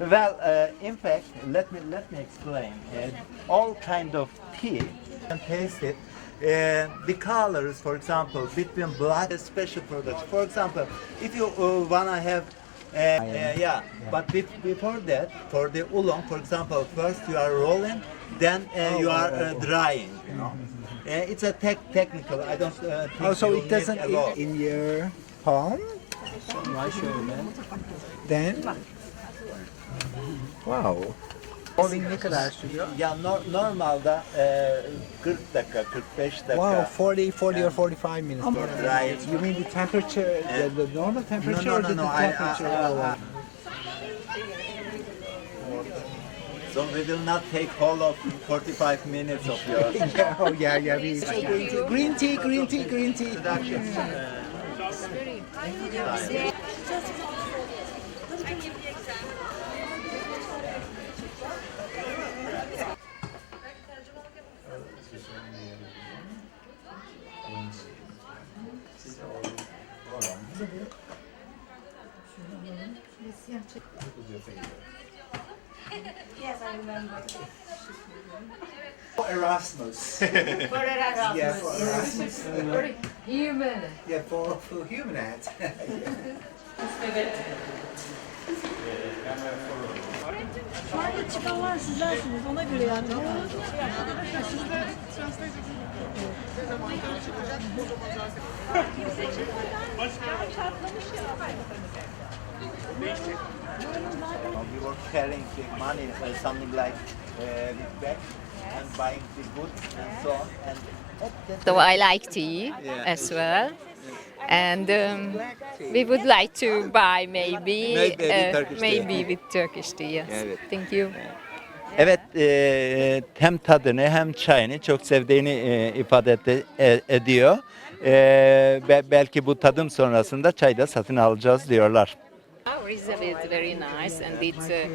Well, uh, in fact, let me let me explain. Uh, all kind of tea and taste it. Uh, the colors, for example, between black and special products. For example, if you uh, wanna have, uh, uh, yeah, but be- before that, for the oolong, for example, first you are rolling, then uh, you are uh, drying. You know, uh, it's a tech technical. I don't uh, Oh, so it doesn't in your palm? Then? Wow. Rolling ne kadar sürüyor? Ya no- normalde e, 40 dakika, 45 dakika. Wow, 40, 40 or 45 minutes. For dry. You mean the temperature, the, the normal No, temperature no, or no, the, no. the I, I, temperature? I, Oh, I- So we will not take all of 45 minutes of your yeah, oh yeah, yeah. We, green tea, green tea, green tea, green tea. Yes, I remember. Erasmus. For Erasmus. yeah, for Erasmus. Human. yeah, for, for human ads. Şu anda çıkanlar sizlersiniz ona göre yani. We were carrying the money, uh, something like uh, with bag and buying the goods and so on. And at that So I like tea Yeah. as well. And um, we would like to buy maybe Maybe with uh, Turkish tea. maybe with Turkish tea. Yes. Evet. Thank you. Evet, e, hem tadını hem çayını çok sevdiğini e, ifade etti- e- ediyor. E, be- belki bu tadım sonrasında çay da satın alacağız diyorlar. Our Rizal is very nice and it's a,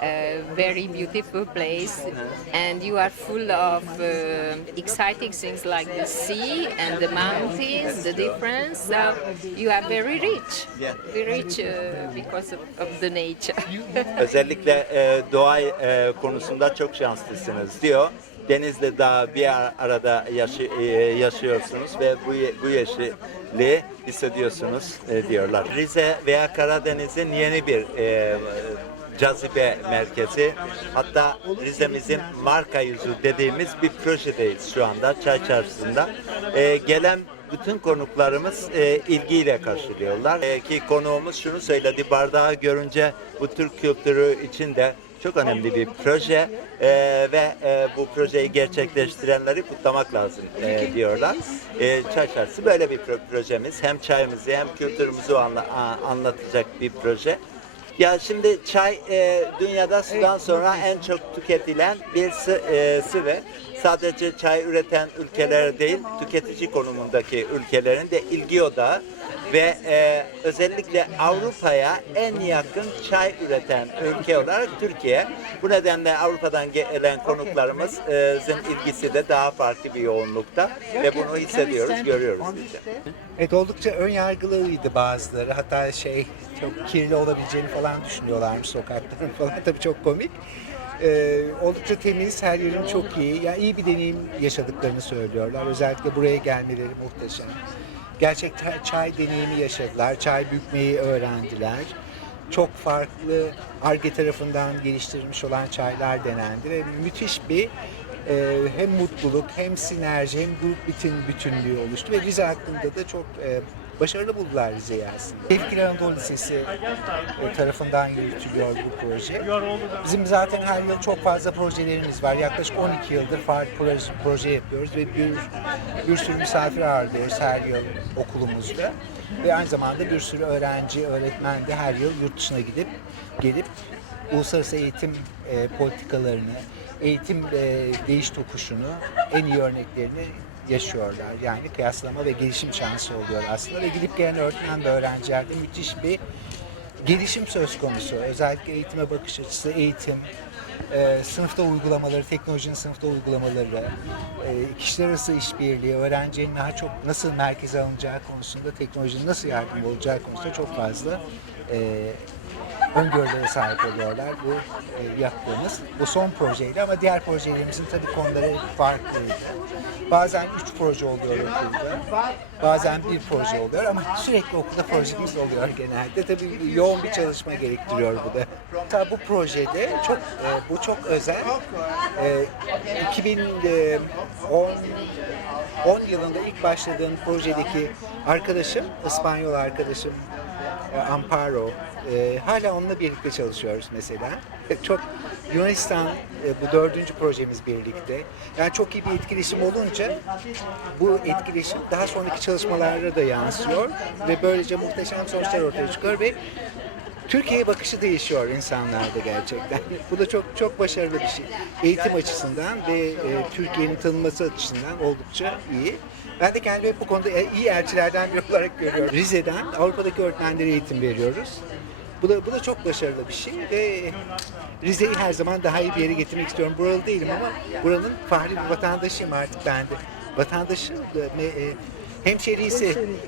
a very beautiful place and you are full of uh, exciting things like the sea and the mountains, the difference. So you are very rich, very rich uh, because of, of the nature. Özellikle e, doğa e, konusunda çok şanslısınız diyor. Denizle daha bir ar- arada yaşı- e, yaşıyorsunuz ve bu bu yeşilliği hissediyorsunuz e, diyorlar. Rize veya Karadeniz'in yeni bir e, cazibe merkezi. Hatta Rize'mizin marka yüzü dediğimiz bir projedeyiz şu anda Çay Çarşısı'nda. E, gelen bütün konuklarımız e, ilgiyle karşılıyorlar. E, ki konuğumuz şunu söyledi, bardağı görünce bu Türk kültürü için de çok önemli bir proje e, ve e, bu projeyi gerçekleştirenleri kutlamak lazım e, diyorlar. E, çay Çarşısı böyle bir pro- projemiz. Hem çayımızı hem kültürümüzü anla- a- anlatacak bir proje. Ya şimdi çay e, dünyada sudan sonra en çok tüketilen bir sı, e, sıvı. Sadece çay üreten ülkeler değil, tüketici konumundaki ülkelerin de ilgi odağı ve e, özellikle Avrupa'ya en yakın çay üreten ülke olarak Türkiye. Bu nedenle Avrupa'dan gelen konuklarımızın ilgisi de daha farklı bir yoğunlukta ve bunu hissediyoruz, görüyoruz biz de. Evet oldukça ön yargılıydı bazıları. Hatta şey çok kirli olabileceğini falan düşünüyorlarmış sokakların falan. Tabii çok komik. Ee, oldukça temiz, her yerin çok iyi. Yani iyi bir deneyim yaşadıklarını söylüyorlar. Özellikle buraya gelmeleri muhteşem. Gerçek ta- çay deneyimi yaşadılar. Çay bükmeyi öğrendiler. Çok farklı ARGE tarafından geliştirilmiş olan çaylar denendi ve müthiş bir e, hem mutluluk hem sinerji hem grup bütün bütünlüğü oluştu ve Rize hakkında da çok e, başarılı buldular Rize'yi aslında. Tevkil Anadolu Lisesi e, tarafından yürütülüyor bu proje. Bizim zaten her yıl çok fazla projelerimiz var. Yaklaşık 12 yıldır farklı proje, proje yapıyoruz ve bir, bir sürü misafir ağırlıyoruz her yıl okulumuzda. Ve aynı zamanda bir sürü öğrenci, öğretmen de her yıl yurt dışına gidip gelip uluslararası eğitim e, politikalarını, eğitim e, değiş tokuşunu, en iyi örneklerini yaşıyorlar. Yani kıyaslama ve gelişim şansı oluyor aslında ve gidip gelen öğretmen ve öğrencilerde müthiş bir gelişim söz konusu. Özellikle eğitime bakış açısı, eğitim, e, sınıfta uygulamaları, teknolojinin sınıfta uygulamaları, e, kişiler arası işbirliği, öğrencinin daha çok nasıl merkeze alınacağı konusunda, teknolojinin nasıl yardımcı olacağı konusunda çok fazla e, öngörülere sahip oluyorlar bu e, yaptığımız. Bu son projeydi ama diğer projelerimizin tabii konuları farklıydı. Bazen üç proje oluyor okulda, bazen bir proje oluyor ama sürekli okulda projemiz oluyor genelde. Tabii yoğun bir çalışma gerektiriyor bu da. Hatta bu projede çok, e, bu çok özel. E, 2010 10 yılında ilk başladığım projedeki arkadaşım, İspanyol arkadaşım e, Amparo. E, hala onunla birlikte çalışıyoruz mesela. E, Çok Yunanistan e, bu dördüncü projemiz birlikte. Yani çok iyi bir etkileşim olunca bu etkileşim daha sonraki çalışmalara da yansıyor ve böylece muhteşem sonuçlar ortaya çıkıyor ve Türkiye'ye bakışı değişiyor insanlarda gerçekten. Bu da çok çok başarılı bir şey. Eğitim açısından ve e, Türkiye'nin tanınması açısından oldukça iyi. Ben de kendimi bu konuda e, iyi elçilerden biri olarak görüyorum. Rize'den Avrupa'daki öğretmenlere eğitim veriyoruz. Bu da bu da çok başarılı bir şey ve Rize'yi her zaman daha iyi bir yere getirmek istiyorum. Buralı değilim ama buranın fahri bir vatandaşıyım artık ben de. Vatandaşım, e, hemşerisi